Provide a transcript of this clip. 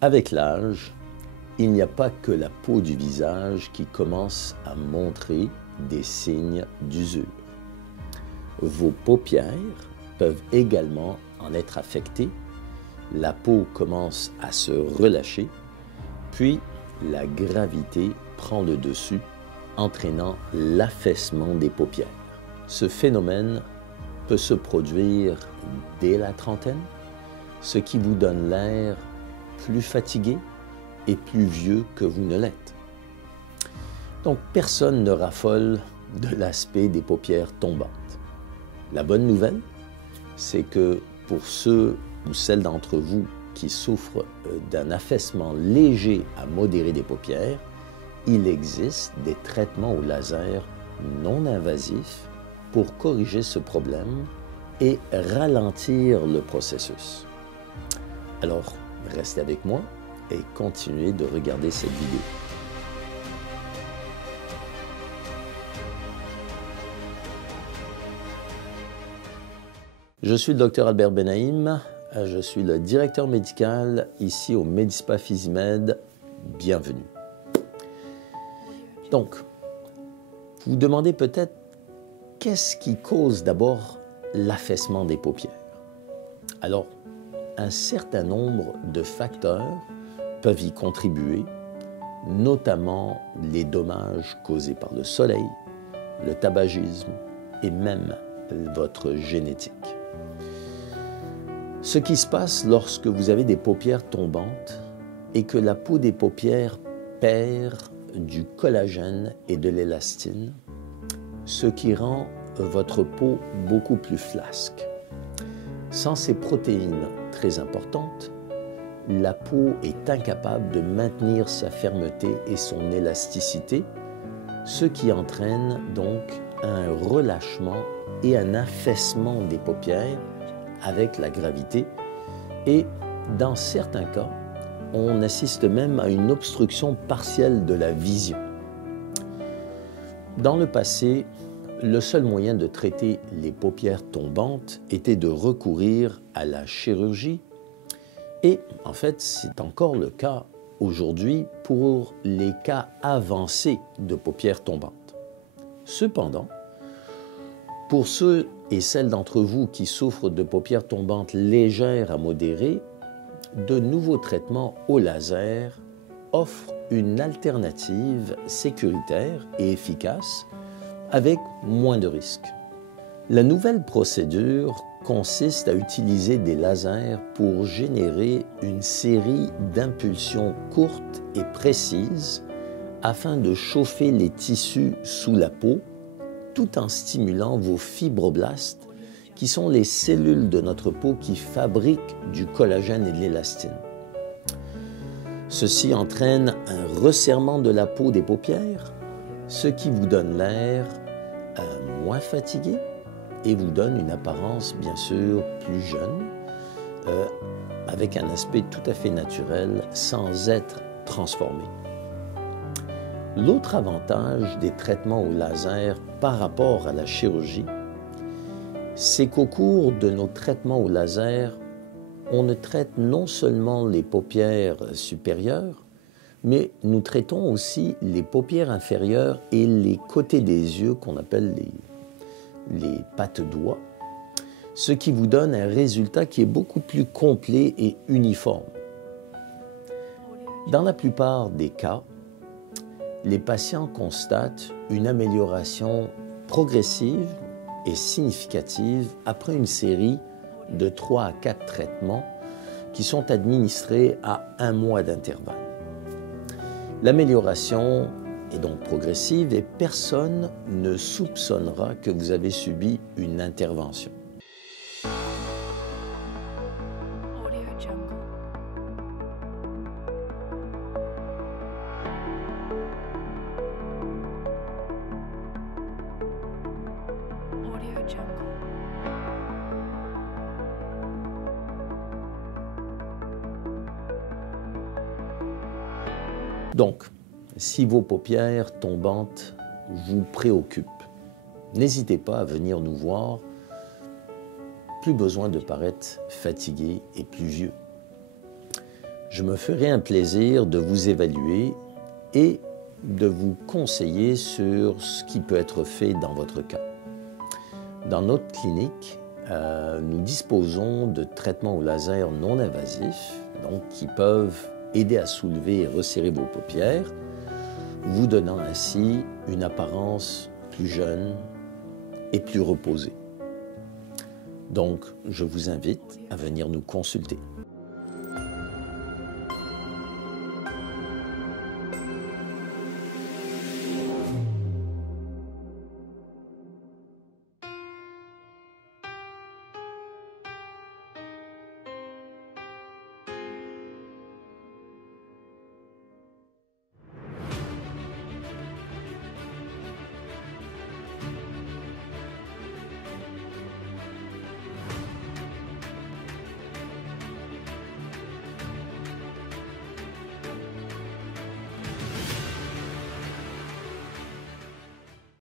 Avec l'âge, il n'y a pas que la peau du visage qui commence à montrer des signes d'usure. Vos paupières peuvent également en être affectées. La peau commence à se relâcher, puis la gravité prend le dessus, entraînant l'affaissement des paupières. Ce phénomène peut se produire dès la trentaine, ce qui vous donne l'air plus fatigué et plus vieux que vous ne l'êtes. Donc, personne ne raffole de l'aspect des paupières tombantes. La bonne nouvelle, c'est que pour ceux ou celles d'entre vous qui souffrent d'un affaissement léger à modéré des paupières, il existe des traitements au laser non invasifs pour corriger ce problème et ralentir le processus. Alors, restez avec moi et continuez de regarder cette vidéo. Je suis le Dr Albert Benaïm, je suis le directeur médical ici au Medispa Physimed. Bienvenue. Donc, vous vous demandez peut-être qu'est-ce qui cause d'abord l'affaissement des paupières? Alors, un certain nombre de facteurs peuvent y contribuer, notamment les dommages causés par le soleil, le tabagisme et même votre génétique. Ce qui se passe lorsque vous avez des paupières tombantes est que la peau des paupières perd du collagène et de l'élastine, ce qui rend votre peau beaucoup plus flasque. Sans ces protéines très importantes, la peau est incapable de maintenir sa fermeté et son élasticité, ce qui entraîne donc un relâchement et un affaissement des paupières avec la gravité et, dans certains cas, on assiste même à une obstruction partielle de la vision. Dans le passé, le seul moyen de traiter les paupières tombantes était de recourir à la chirurgie et, en fait, c'est encore le cas aujourd'hui pour les cas avancés de paupières tombantes. Cependant, pour ceux et celles d'entre vous qui souffrent de paupières tombantes légères à modérées, de nouveaux traitements au laser offrent une alternative sécuritaire et efficace avec moins de risques. La nouvelle procédure consiste à utiliser des lasers pour générer une série d'impulsions courtes et précises afin de chauffer les tissus sous la peau tout en stimulant vos fibroblastes qui sont les cellules de notre peau qui fabriquent du collagène et de l'élastine. Ceci entraîne un resserrement de la peau des paupières, ce qui vous donne l'air moins fatigué et vous donne une apparence bien sûr plus jeune, avec un aspect tout à fait naturel sans être transformé. L'autre avantage des traitements au laser par rapport à la chirurgie, c'est qu'au cours de nos traitements au laser, on ne traite non seulement les paupières supérieures, mais nous traitons aussi les paupières inférieures et les côtés des yeux qu'on appelle les pattes doigts, ce qui vous donne un résultat qui est beaucoup plus complet et uniforme. Dans la plupart des cas, les patients constatent une amélioration progressive et significative après une série de 3 à 4 traitements qui sont administrés à 1 mois d'intervalle. L'amélioration est donc progressive et personne ne soupçonnera que vous avez subi une intervention. Donc, si vos paupières tombantes vous préoccupent, n'hésitez pas à venir nous voir. Plus besoin de paraître fatigué et plus vieux. je me ferai un plaisir de vous évaluer et de vous conseiller sur ce qui peut être fait dans votre cas. Dans notre clinique, nous disposons de traitements au laser non invasifs, donc qui peuvent aider à soulever et resserrer vos paupières, vous donnant ainsi une apparence plus jeune et plus reposée. Donc, je vous invite à venir nous consulter.